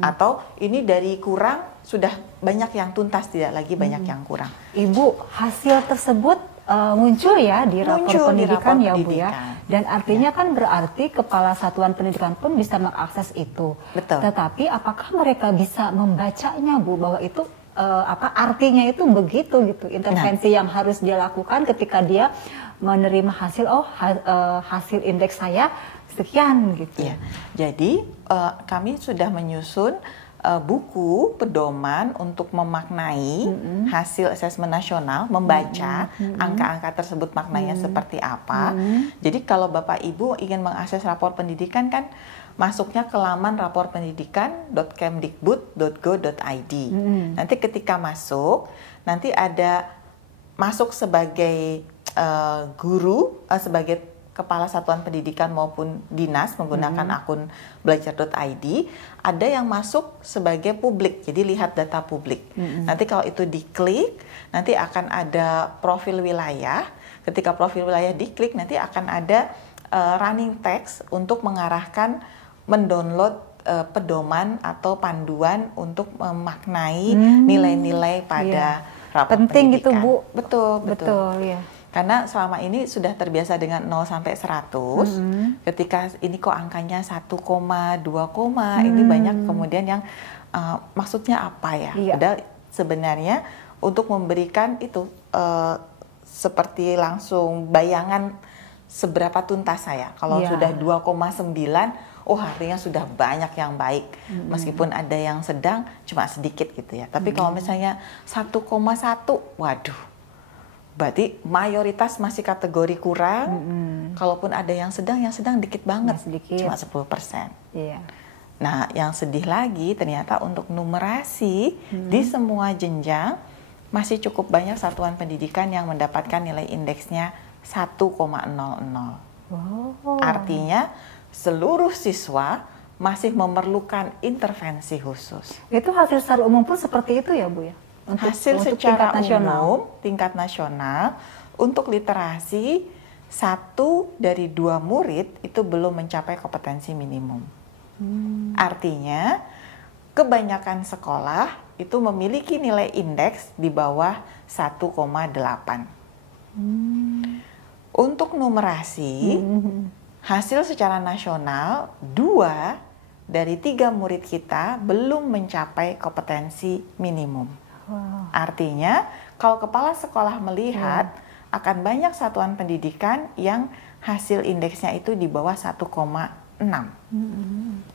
Atau ini dari kurang sudah banyak yang tuntas, tidak lagi banyak yang kurang. Ibu, hasil tersebut muncul ya di rapor pendidikan ya Bu ya. Dan artinya kan berarti kepala satuan pendidikan pun bisa mengakses itu. Betul. Tetapi apakah mereka bisa membacanya Bu bahwa itu artinya itu begitu gitu. Intervensi yang harus dia lakukan ketika dia menerima hasil hasil indeks saya sekian gitu. Ya. Jadi kami sudah menyusun buku pedoman untuk memaknai hasil asesmen nasional, membaca angka-angka tersebut maknanya seperti apa. Jadi kalau Bapak Ibu ingin mengakses rapor pendidikan kan masuknya ke laman raporpendidikan.kemdikbud.go.id. Nanti ketika masuk, nanti ada masuk sebagai guru, sebagai kepala satuan pendidikan maupun dinas menggunakan akun belajar.id, ada yang masuk sebagai publik, jadi lihat data publik. Nanti kalau itu diklik, nanti akan ada profil wilayah. Ketika profil wilayah diklik, nanti akan ada running text untuk mengarahkan mendownload pedoman atau panduan untuk memaknai nilai-nilai pada rapor penting pendidikan. gitu Bu. Betul. Betul ya. Karena selama ini sudah terbiasa dengan 0 sampai 100, ketika ini kok angkanya 1, 2, ini banyak kemudian yang maksudnya apa ya? Iya. Padahal sebenarnya untuk memberikan itu seperti langsung bayangan seberapa tuntas saya. Kalau Iya. sudah 2,9, oh artinya sudah banyak yang baik. Meskipun ada yang sedang, cuma sedikit gitu ya. Tapi kalau misalnya 1,1, waduh, berarti mayoritas masih kategori kurang. Kalaupun ada yang sedang dikit banget, sedikit. cuma 10%. Iya. Nah, yang sedih lagi ternyata untuk numerasi di semua jenjang masih cukup banyak satuan pendidikan yang mendapatkan nilai indeksnya 1,00. Wow. Artinya seluruh siswa masih memerlukan intervensi khusus. Itu hasil secara umum pun seperti itu ya Bu ya? Hasil untuk secara tingkat nasional. umum, tingkat nasional, untuk literasi 1 dari 2 murid itu belum mencapai kompetensi minimum. Artinya kebanyakan sekolah itu memiliki nilai indeks di bawah 1,8. Untuk numerasi, hasil secara nasional 2 dari 3 murid kita belum mencapai kompetensi minimum. Wow. Artinya kalau kepala sekolah melihat akan banyak satuan pendidikan yang hasil indeksnya itu di bawah 1,6.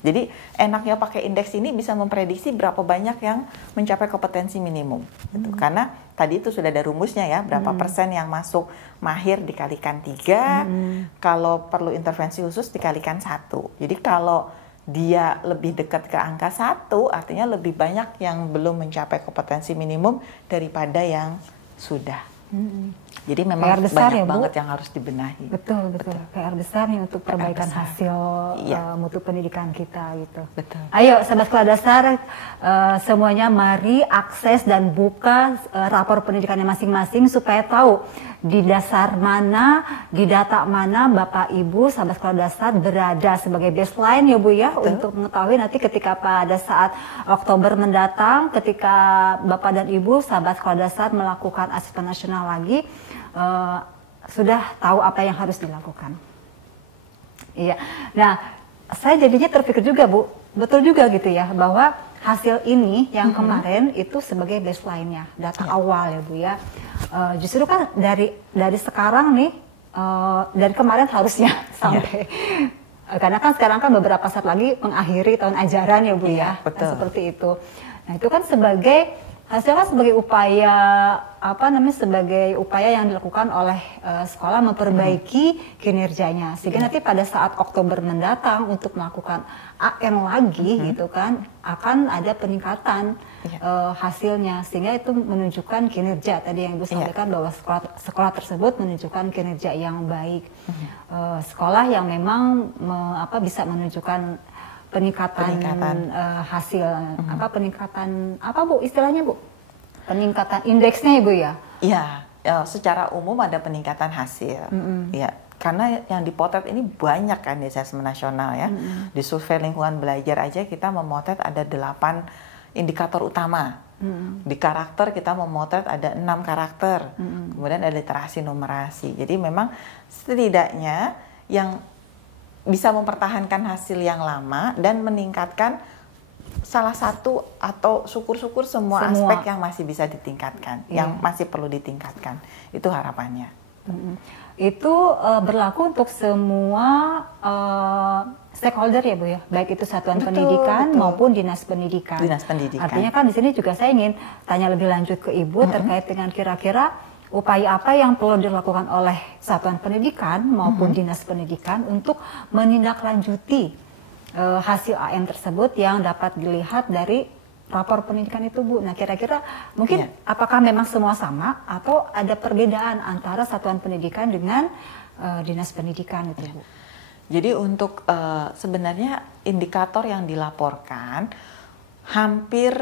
Jadi enaknya pakai indeks ini bisa memprediksi berapa banyak yang mencapai kompetensi minimum. Gitu. Karena tadi itu sudah ada rumusnya ya, berapa persen yang masuk mahir dikalikan 3, kalau perlu intervensi khusus dikalikan 1. Jadi kalau dia lebih dekat ke angka 1, artinya lebih banyak yang belum mencapai kompetensi minimum daripada yang sudah. Jadi memang PR besar banyak ya, Bu? banget yang harus dibenahi. Betul. PR besar nih untuk perbaikan besar. hasil Iya. mutu pendidikan kita gitu. Betul. Ayo sahabat sekolah dasar, semuanya mari akses dan buka rapor pendidikannya masing-masing supaya tahu di dasar mana, di data mana Bapak Ibu sahabat sekolah dasar berada sebagai baseline ya Bu ya. Betul. Untuk mengetahui nanti ketika pada saat Oktober mendatang, ketika Bapak dan Ibu sahabat sekolah dasar melakukan asesmen nasional lagi, sudah tahu apa yang harus dilakukan. Iya. Nah, saya jadinya terpikir juga Bu, betul juga gitu ya, bahwa hasil ini yang kemarin itu sebagai baseline-nya, data awal ya Bu ya. Justru kan dari sekarang nih, dari kemarin harusnya sampai karena kan sekarang kan beberapa saat lagi mengakhiri tahun ajaran ya Bu ya. Betul. Nah, seperti itu. Nah, itu kan hasilnya sebagai upaya sebagai upaya yang dilakukan oleh sekolah memperbaiki kinerjanya, sehingga nanti pada saat Oktober mendatang untuk melakukan AN lagi gitu kan akan ada peningkatan hasilnya, sehingga itu menunjukkan kinerja tadi yang Ibu sampaikan bahwa sekolah tersebut menunjukkan kinerja yang baik, sekolah yang memang bisa menunjukkan peningkatan. Hasil peningkatan Bu istilahnya Bu, peningkatan indeksnya Ibu ya? Iya, secara umum ada peningkatan hasil. Ya, karena yang dipotret ini banyak kan di asesmen nasional ya. Di survei lingkungan belajar aja kita memotret ada 8 indikator utama. Di karakter kita memotret ada 6 karakter. Kemudian ada literasi numerasi. Jadi memang setidaknya yang bisa mempertahankan hasil yang lama dan meningkatkan salah satu atau syukur-syukur semua aspek yang masih bisa ditingkatkan, yang masih perlu ditingkatkan. Itu harapannya. Itu berlaku untuk semua stakeholder ya Bu ya, baik itu satuan pendidikan maupun dinas pendidikan. Dinas pendidikan. Artinya kan di sini juga saya ingin tanya lebih lanjut ke Ibu terkait dengan kira-kira upaya apa yang perlu dilakukan oleh satuan pendidikan maupun dinas pendidikan untuk menindaklanjuti hasil AN tersebut yang dapat dilihat dari rapor pendidikan itu Bu. Nah kira-kira mungkin apakah memang semua sama atau ada perbedaan antara satuan pendidikan dengan dinas pendidikan itu Bu? Jadi untuk sebenarnya indikator yang dilaporkan hampir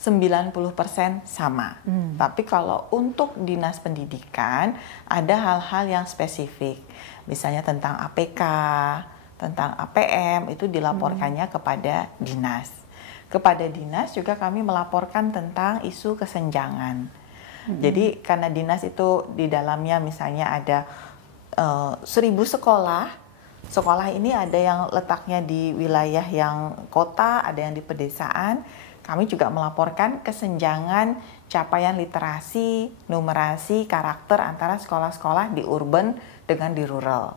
90% sama. Tapi kalau untuk dinas pendidikan ada hal-hal yang spesifik. Misalnya tentang APK, tentang APM itu dilaporkannya kepada dinas. Kepada dinas juga kami melaporkan tentang isu kesenjangan. Jadi karena dinas itu di dalamnya misalnya ada 1.000 sekolah. Sekolah ini ada yang letaknya di wilayah yang kota, ada yang di pedesaan. Kami juga melaporkan kesenjangan capaian literasi, numerasi, karakter antara sekolah-sekolah di urban dengan di rural.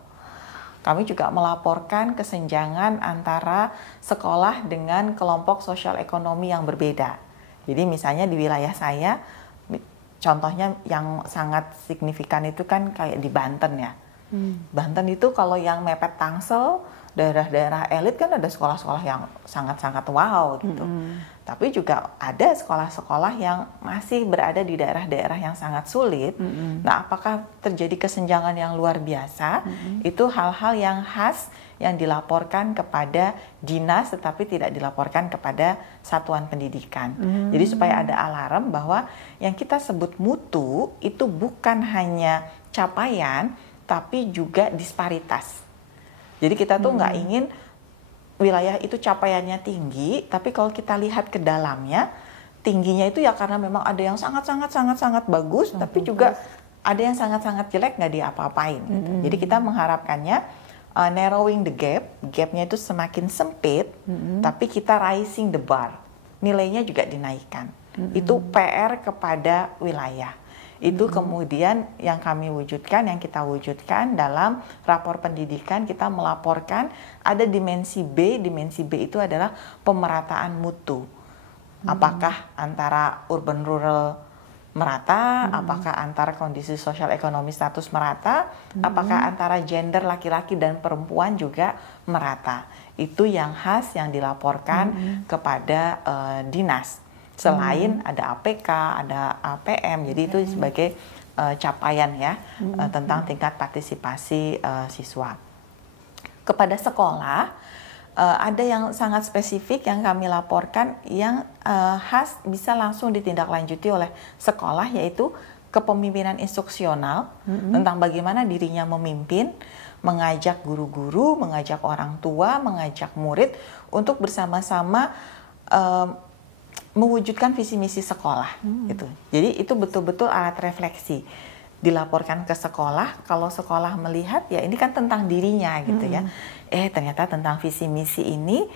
Kami juga melaporkan kesenjangan antara sekolah dengan kelompok sosial ekonomi yang berbeda. Jadi misalnya di wilayah saya, contohnya yang sangat signifikan itu kan kayak di Banten ya. Banten itu kalau yang mepet Tangsel, daerah-daerah elit kan ada sekolah-sekolah yang sangat-sangat wow gitu. Tapi juga ada sekolah-sekolah yang masih berada di daerah-daerah yang sangat sulit. Nah, apakah terjadi kesenjangan yang luar biasa? Itu hal-hal yang khas yang dilaporkan kepada dinas tetapi tidak dilaporkan kepada satuan pendidikan. Jadi supaya ada alarm bahwa yang kita sebut mutu itu bukan hanya capaian tapi juga disparitas. Jadi kita tuh nggak ingin wilayah itu capaiannya tinggi, tapi kalau kita lihat ke dalamnya, tingginya itu ya karena memang ada yang sangat bagus, tapi juga ada yang sangat jelek nggak diapa-apain. Gitu. Jadi kita mengharapkannya narrowing the gap, gapnya itu semakin sempit, tapi kita raising the bar, nilainya juga dinaikkan. Itu PR kepada wilayah. Itu kemudian yang kami wujudkan, yang kita wujudkan dalam rapor pendidikan, kita melaporkan ada dimensi B itu adalah pemerataan mutu. Apakah antara urban rural merata, apakah antara kondisi sosial ekonomi status merata, apakah antara gender laki-laki dan perempuan juga merata. Itu yang khas yang dilaporkan kepada dinas. Selain ada APK, ada APM, jadi itu sebagai capaian ya tentang tingkat partisipasi siswa. Kepada sekolah, ada yang sangat spesifik yang kami laporkan yang khas bisa langsung ditindaklanjuti oleh sekolah, yaitu kepemimpinan instruksional tentang bagaimana dirinya memimpin, mengajak guru-guru, mengajak orang tua, mengajak murid untuk bersama-sama mewujudkan visi misi sekolah gitu. Jadi itu betul-betul alat refleksi. Dilaporkan ke sekolah, kalau sekolah melihat ya ini kan tentang dirinya gitu ya. Ternyata tentang visi misi ini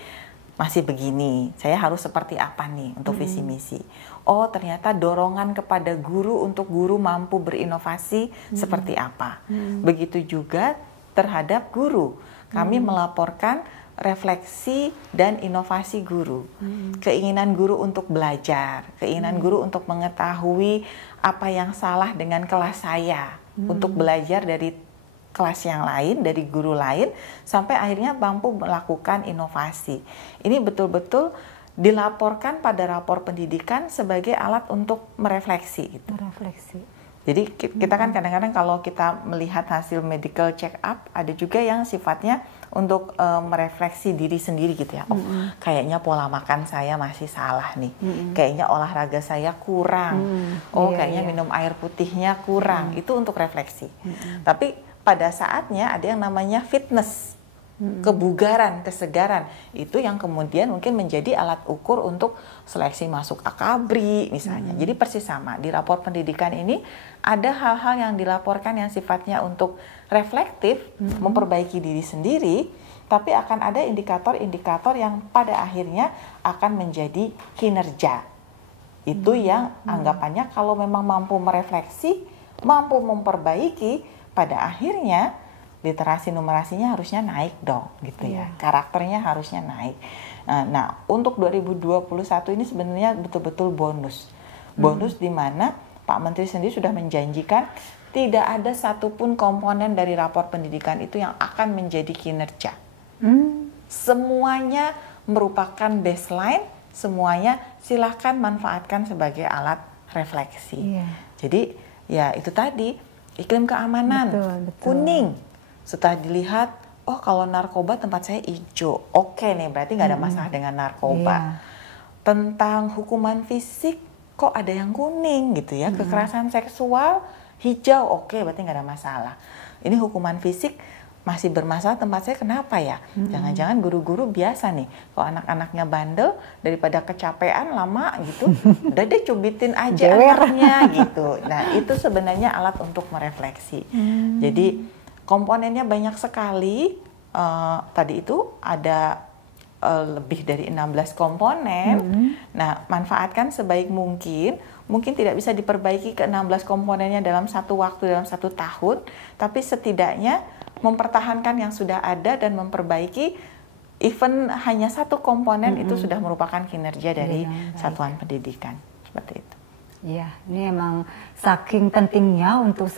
masih begini. Saya harus seperti apa nih untuk visi misi? Oh, ternyata dorongan kepada guru untuk guru mampu berinovasi seperti apa. Begitu juga terhadap guru. Kami melaporkan refleksi dan inovasi guru, keinginan guru untuk belajar, keinginan guru untuk mengetahui apa yang salah dengan kelas saya, untuk belajar dari kelas yang lain, dari guru lain, sampai akhirnya mampu melakukan inovasi. Ini betul-betul dilaporkan pada rapor pendidikan sebagai alat untuk merefleksi. Gitu. Jadi kita kan kadang-kadang kalau kita melihat hasil medical check up, ada juga yang sifatnya untuk merefleksi diri sendiri gitu ya. Oh, kayaknya pola makan saya masih salah nih. Kayaknya olahraga saya kurang. Kayaknya minum air putihnya kurang. Itu untuk refleksi. Tapi pada saatnya ada yang namanya fitness. Kebugaran, kesegaran, itu yang kemudian mungkin menjadi alat ukur untuk seleksi masuk akabri misalnya. Jadi persis sama, di rapor pendidikan ini ada hal-hal yang dilaporkan yang sifatnya untuk reflektif, memperbaiki diri sendiri, tapi akan ada indikator-indikator yang pada akhirnya akan menjadi kinerja. Itu yang anggapannya kalau memang mampu merefleksi, mampu memperbaiki, pada akhirnya literasi numerasinya harusnya naik dong gitu ya. Karakternya harusnya naik. Nah, untuk 2021 ini sebenarnya betul-betul bonus. Bonus di mana Pak Menteri sendiri sudah menjanjikan tidak ada satupun komponen dari rapor pendidikan itu yang akan menjadi kinerja. Semuanya merupakan baseline, semuanya silahkan manfaatkan sebagai alat refleksi. Jadi ya itu tadi, iklim keamanan, kuning. Setelah dilihat, oh kalau narkoba tempat saya hijau, oke nih berarti nggak ada masalah dengan narkoba. Tentang hukuman fisik, kok ada yang kuning gitu ya, kekerasan seksual hijau, oke berarti nggak ada masalah. Ini hukuman fisik masih bermasalah tempat saya kenapa ya? Jangan-jangan guru-guru biasa nih, kalau anak-anaknya bandel daripada kecapean lama gitu, udah deh cubitin aja anaknya gitu. Nah itu sebenarnya alat untuk merefleksi. Jadi komponennya banyak sekali. Tadi itu ada lebih dari 16 komponen. Nah manfaatkan sebaik mungkin. Mungkin tidak bisa diperbaiki ke 16 komponennya dalam satu waktu, dalam 1 tahun, tapi setidaknya mempertahankan yang sudah ada dan memperbaiki. Even hanya 1 komponen itu sudah merupakan kinerja dari satuan pendidikan, seperti itu. Iya, ini emang saking pentingnya untuk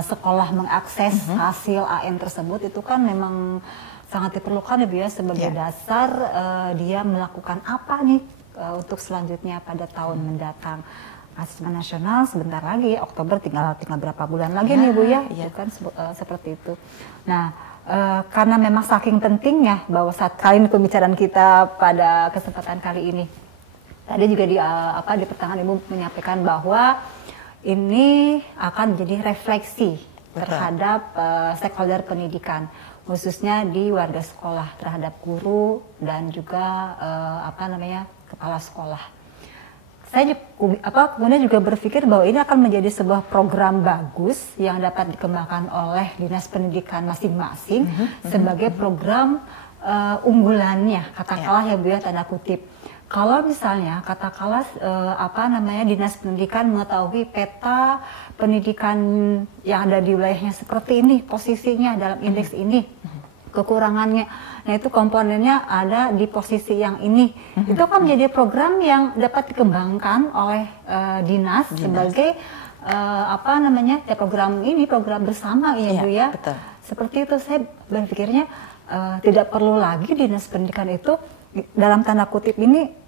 sekolah mengakses hasil AM tersebut, itu kan memang sangat diperlukan ya Bu ya, sebagai dasar dia melakukan apa nih untuk selanjutnya pada tahun mendatang. Asesmen nasional sebentar lagi, Oktober tinggal berapa bulan lagi nih Bu ya, itu kan seperti itu. Nah, karena memang saking pentingnya bahwa saat kali ini pembicaraan kita pada kesempatan kali ini, tadi juga di pertengahan Ibu menyampaikan bahwa ini akan menjadi refleksi terhadap stakeholder pendidikan, khususnya di warga sekolah, terhadap guru dan juga kepala sekolah. Saya kemudian juga berpikir bahwa ini akan menjadi sebuah program bagus yang dapat dikembangkan oleh dinas pendidikan masing-masing sebagai program unggulannya, katakanlah ya Bu ya, tanda kutip. Kalau misalnya katakanlah dinas pendidikan mengetahui peta pendidikan yang ada di wilayahnya seperti ini, posisinya dalam indeks ini, kekurangannya, nah itu komponennya ada di posisi yang ini, itu akan menjadi program yang dapat dikembangkan oleh dinas sebagai program bersama ya Bu ya. Betul. Seperti itu saya berpikirnya tidak perlu lagi dinas pendidikan itu dalam tanda kutip ini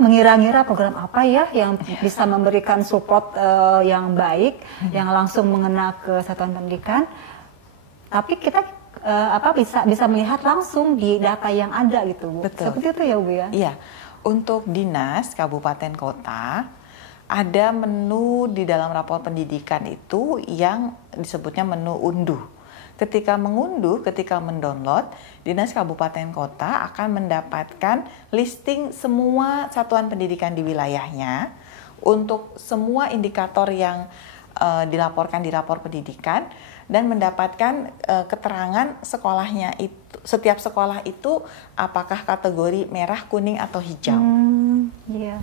mengira-ngira program apa ya yang bisa memberikan support yang baik, yang langsung mengena ke satuan pendidikan, tapi kita bisa melihat langsung di data yang ada gitu Bu. Betul. Seperti itu ya Bu ya. Iya, untuk dinas kabupaten kota ada menu di dalam rapor pendidikan itu yang disebutnya menu unduh. Ketika mengunduh, ketika mendownload, dinas kabupaten kota akan mendapatkan listing semua satuan pendidikan di wilayahnya untuk semua indikator yang dilaporkan di rapor pendidikan, dan mendapatkan keterangan sekolahnya itu, setiap sekolah itu apakah kategori merah, kuning atau hijau.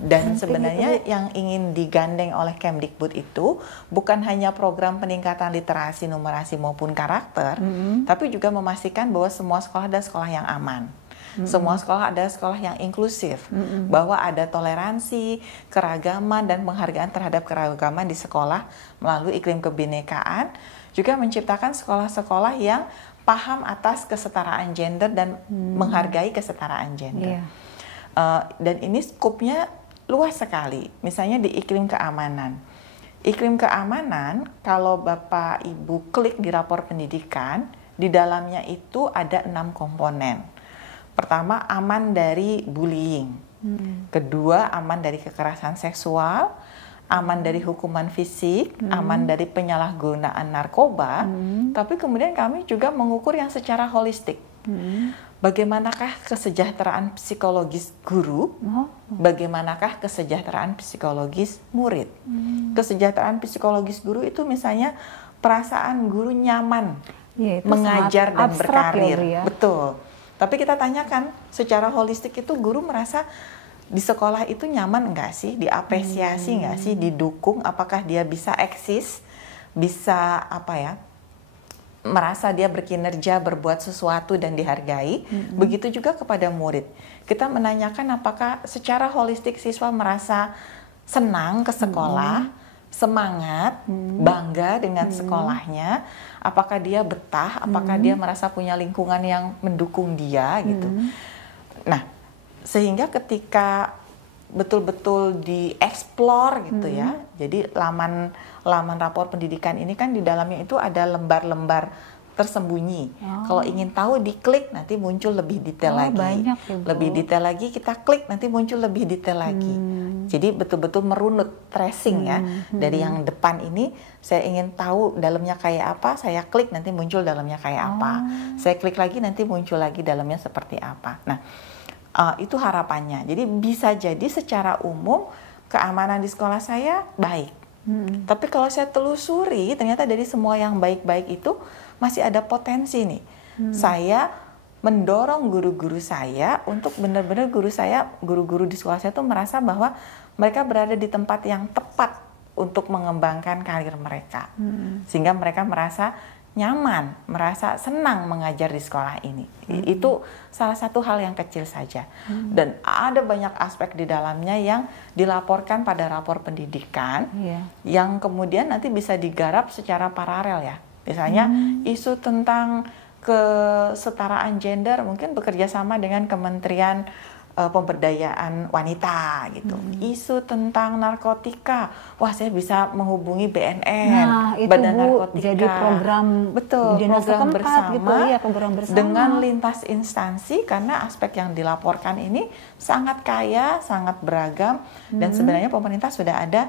Dan sebenarnya yang ingin digandeng oleh Kemdikbud itu bukan hanya program peningkatan literasi, numerasi maupun karakter, tapi juga memastikan bahwa semua sekolah adalah sekolah yang aman. Semua sekolah adalah sekolah yang inklusif, bahwa ada toleransi, keragaman, dan penghargaan terhadap keragaman di sekolah melalui iklim kebinekaan, juga menciptakan sekolah-sekolah yang paham atas kesetaraan gender dan menghargai kesetaraan gender. Dan ini skupnya luas sekali, misalnya di iklim keamanan. Iklim keamanan, kalau Bapak Ibu klik di rapor pendidikan, di dalamnya itu ada 6 komponen. Pertama, aman dari bullying. Kedua, aman dari kekerasan seksual, aman dari hukuman fisik, aman dari penyalahgunaan narkoba. Tapi kemudian kami juga mengukur yang secara holistik. Bagaimanakah kesejahteraan psikologis guru? Bagaimanakah kesejahteraan psikologis murid? Kesejahteraan psikologis guru itu misalnya perasaan guru nyaman mengajar dan berkarir. Ya. Betul. Tapi kita tanyakan secara holistik itu guru merasa di sekolah itu nyaman enggak sih, diapresiasi enggak sih, didukung, apakah dia bisa eksis, bisa merasa dia berkinerja, berbuat sesuatu dan dihargai. Begitu juga kepada murid. Kita menanyakan apakah secara holistik siswa merasa senang ke sekolah, semangat, bangga dengan sekolahnya, apakah dia betah, apakah dia merasa punya lingkungan yang mendukung dia gitu. Nah, sehingga ketika betul-betul dieksplor gitu ya, jadi laman rapor pendidikan ini kan di dalamnya itu ada lembar-lembar tersembunyi. Kalau ingin tahu diklik nanti muncul lebih detail lagi. Banyak ya, Bu. Lebih detail lagi kita klik nanti muncul lebih detail lagi. Jadi betul-betul merunut tracing ya. Dari yang depan ini saya ingin tahu dalamnya kayak apa, saya klik nanti muncul dalamnya kayak apa. Saya klik lagi nanti muncul lagi dalamnya seperti apa. Nah, itu harapannya. Jadi bisa jadi secara umum keamanan di sekolah saya baik. Tapi kalau saya telusuri ternyata dari semua yang baik-baik itu masih ada potensi nih. Saya mendorong guru-guru saya untuk benar-benar guru-guru di sekolah saya tuh merasa bahwa mereka berada di tempat yang tepat untuk mengembangkan karir mereka. Sehingga mereka merasa nyaman, merasa senang mengajar di sekolah ini. Itu salah satu hal yang kecil saja. Dan ada banyak aspek di dalamnya yang dilaporkan pada rapor pendidikan, yang kemudian nanti bisa digarap secara paralel ya. Misalnya isu tentang kesetaraan gender mungkin bekerja sama dengan Kementerian Pemberdayaan Wanita gitu. Isu tentang narkotika, wah saya bisa menghubungi BNN, itu Badan Bu, Narkotika. jadi program program bersama, gitu ya, program bersama dengan lintas instansi karena aspek yang dilaporkan ini sangat kaya, sangat beragam dan sebenarnya pemerintah sudah ada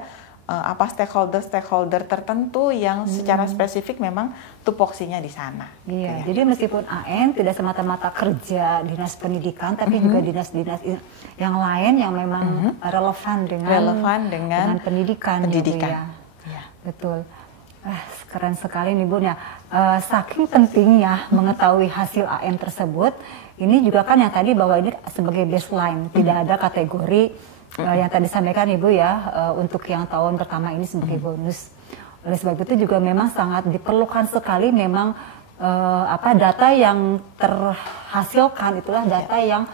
stakeholder tertentu yang secara spesifik memang tupoksinya di sana. Iya, jadi meskipun AN tidak semata-mata kerja dinas pendidikan, tapi juga dinas-dinas yang lain yang memang relevan dengan pendidikan. Ya. Betul. Keren sekali nih Bu. Saking pentingnya mengetahui hasil AN tersebut, ini juga kan yang tadi bahwa ini sebagai baseline, tidak ada kategori yang tadi sampaikan Ibu ya, untuk yang tahun pertama ini sebagai bonus. Oleh sebab itu juga memang sangat diperlukan sekali memang data yang terhasilkan itulah data yang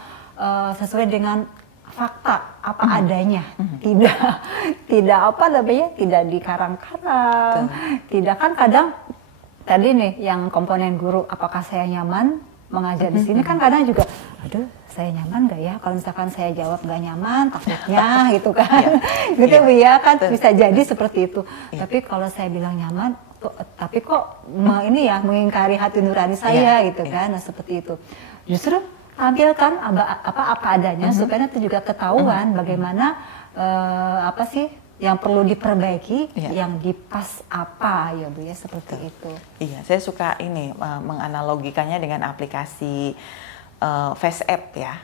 sesuai dengan fakta apa adanya, tidak dikarang-karang, tidak kan kadang tadi nih yang komponen guru apakah saya nyaman mengajar di sini kan kadang juga, aduh saya nyaman nggak ya kalau misalkan saya jawab nggak nyaman takutnya gitu kan, gitu Bu ya kan bisa jadi seperti itu. Tapi kalau saya bilang nyaman, tapi kok mengingkari hati nurani saya gitu kan, nah seperti itu. Justru tampilkan apa adanya supaya nanti juga ketahuan bagaimana apa sih yang perlu diperbaiki, yang dipas apa ya Bu ya, seperti itu. Iya, saya suka ini menganalogikannya dengan aplikasi Face App ya,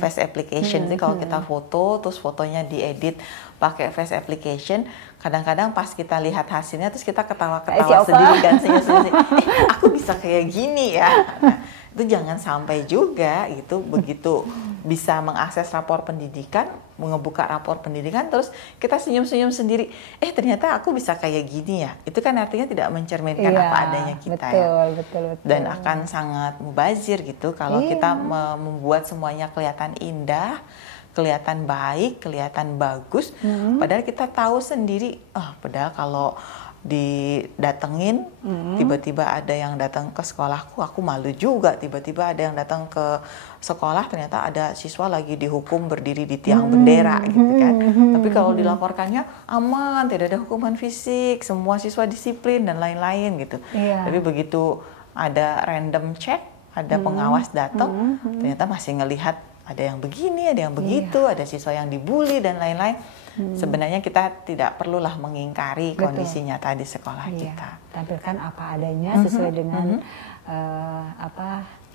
Face Application. Jadi kalau kita foto, terus fotonya diedit pakai Face Application, kadang-kadang pas kita lihat hasilnya, terus kita ketawa-ketawa sendiri dan senyum-senyum. Aku bisa kayak gini ya. Nah, itu jangan sampai juga gitu, begitu bisa mengakses rapor pendidikan, mengebuka rapor pendidikan, terus kita senyum-senyum sendiri, ternyata aku bisa kayak gini ya. Itu kan artinya tidak mencerminkan apa adanya kita betul. Dan akan sangat mubazir gitu kalau kita membuat semuanya kelihatan indah, kelihatan baik, kelihatan bagus, padahal kita tahu sendiri, padahal kalau didatengin, tiba-tiba ada yang datang ke sekolahku, aku malu juga. Tiba-tiba ada yang datang ke sekolah, ternyata ada siswa lagi dihukum berdiri di tiang bendera gitu kan. Tapi kalau dilaporkannya aman, tidak ada hukuman fisik, semua siswa disiplin dan lain-lain gitu. Tapi begitu ada random check, ada pengawas datang, ternyata masih ngelihat ada yang begini, ada yang begitu, ada siswa yang dibully dan lain-lain. Sebenarnya kita tidak perlulah mengingkari kondisi nyata di sekolah kita. Tampilkan apa adanya sesuai dengan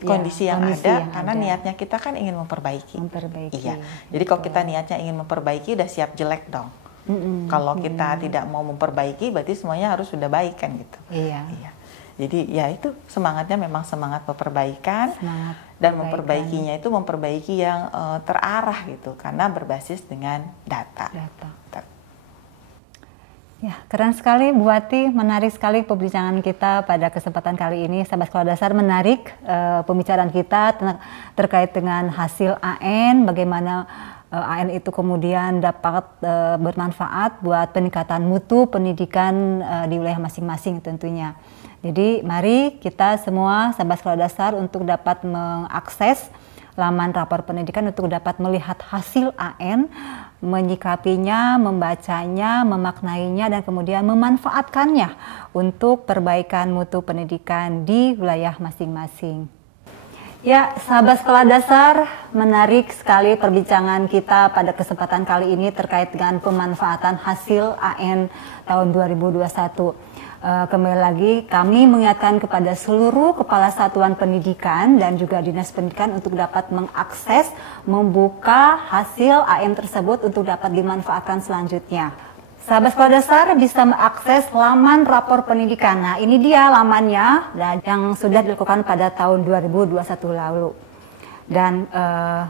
kondisi yang ada, karena niatnya kita kan ingin memperbaiki. Iya. Jadi kalau kita niatnya ingin memperbaiki, udah siap jelek dong. Kalau kita tidak mau memperbaiki, berarti semuanya harus sudah baik kan gitu. Iya. Jadi ya itu semangatnya memang semangat perbaikan, dan memperbaikinya itu memperbaiki yang terarah gitu, karena berbasis dengan data. Ya, keren sekali Bu Wati, menarik sekali pembicaraan kita pada kesempatan kali ini. Sahabat Sekolah Dasar, menarik pembicaraan kita terkait dengan hasil AN, bagaimana AN itu kemudian dapat bermanfaat buat peningkatan mutu pendidikan di wilayah masing-masing tentunya. Jadi mari kita semua sahabat sekolah dasar untuk dapat mengakses laman rapor pendidikan untuk dapat melihat hasil AN, menyikapinya, membacanya, memaknainya, dan kemudian memanfaatkannya untuk perbaikan mutu pendidikan di wilayah masing-masing. Ya, sahabat sekolah dasar, menarik sekali perbincangan kita pada kesempatan kali ini terkait dengan pemanfaatan hasil AN tahun 2021. Kembali lagi kami mengingatkan kepada seluruh kepala satuan pendidikan dan juga dinas pendidikan untuk dapat mengakses, membuka hasil AN tersebut untuk dapat dimanfaatkan selanjutnya. Sahabat sekolah dasar bisa mengakses laman rapor pendidikan. Nah, ini dia lamannya yang sudah dilakukan pada tahun 2021 lalu. Dan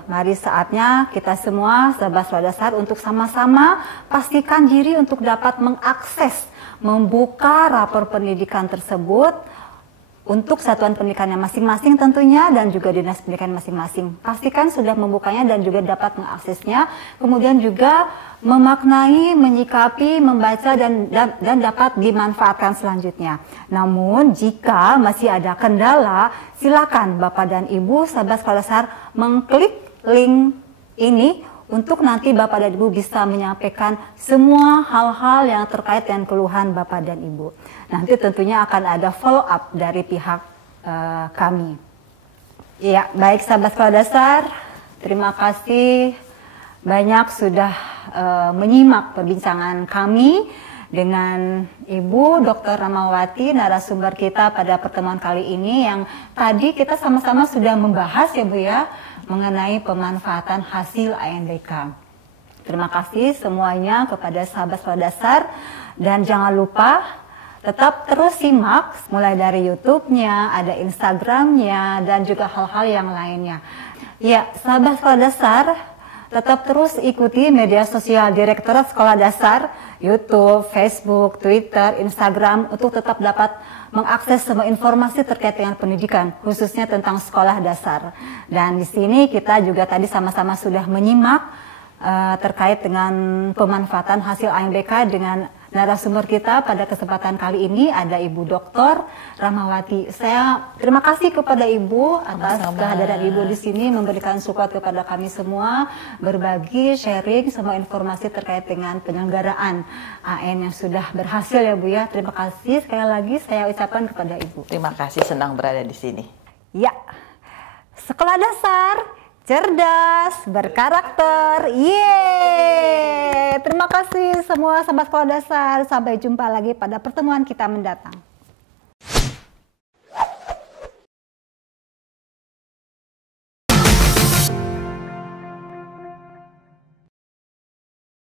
mari saatnya kita semua sahabat sekolah dasar untuk sama-sama pastikan diri untuk dapat mengakses, membuka rapor pendidikan tersebut untuk satuan pendidikannya masing-masing tentunya dan juga dinas pendidikan masing-masing. Pastikan sudah membukanya dan juga dapat mengaksesnya, kemudian juga memaknai, menyikapi, membaca dan dapat dimanfaatkan selanjutnya. Namun jika masih ada kendala, silakan Bapak dan Ibu sahabat sekolah dasar mengklik link ini untuk nanti Bapak dan Ibu bisa menyampaikan semua hal-hal yang terkait dengan keluhan Bapak dan Ibu. Nanti tentunya akan ada follow up dari pihak kami. Ya, baik sahabat sekolah dasar, terima kasih banyak sudah menyimak perbincangan kami dengan Ibu Dr. Ramawati, narasumber kita pada pertemuan kali ini, yang tadi kita sama-sama sudah membahas ya Bu ya, mengenai pemanfaatan hasil ANBK. Terima kasih semuanya kepada sahabat sekolah dasar, dan jangan lupa tetap terus simak mulai dari YouTube-nya, ada Instagram-nya, dan juga hal-hal yang lainnya. Ya, sahabat sekolah dasar, tetap terus ikuti media sosial Direktorat Sekolah Dasar, YouTube, Facebook, Twitter, Instagram untuk tetap dapat mengakses semua informasi terkait dengan pendidikan, khususnya tentang sekolah dasar. Dan di sini kita juga tadi sama-sama sudah menyimak terkait dengan pemanfaatan hasil ANBK dengan narasumber kita pada kesempatan kali ini ada Ibu Dr. Ramawati. Saya terima kasih kepada Ibu atas kehadiran Ibu di sini, memberikan support kepada kami semua, berbagi, sharing semua informasi terkait dengan penyelenggaraan AN yang sudah berhasil ya Bu ya. Terima kasih sekali lagi saya ucapkan kepada Ibu. Terima kasih, senang berada di sini. Ya, sekolah dasar cerdas, berkarakter, yeay! Terima kasih semua sahabat sekolah dasar. Sampai jumpa lagi pada pertemuan kita mendatang.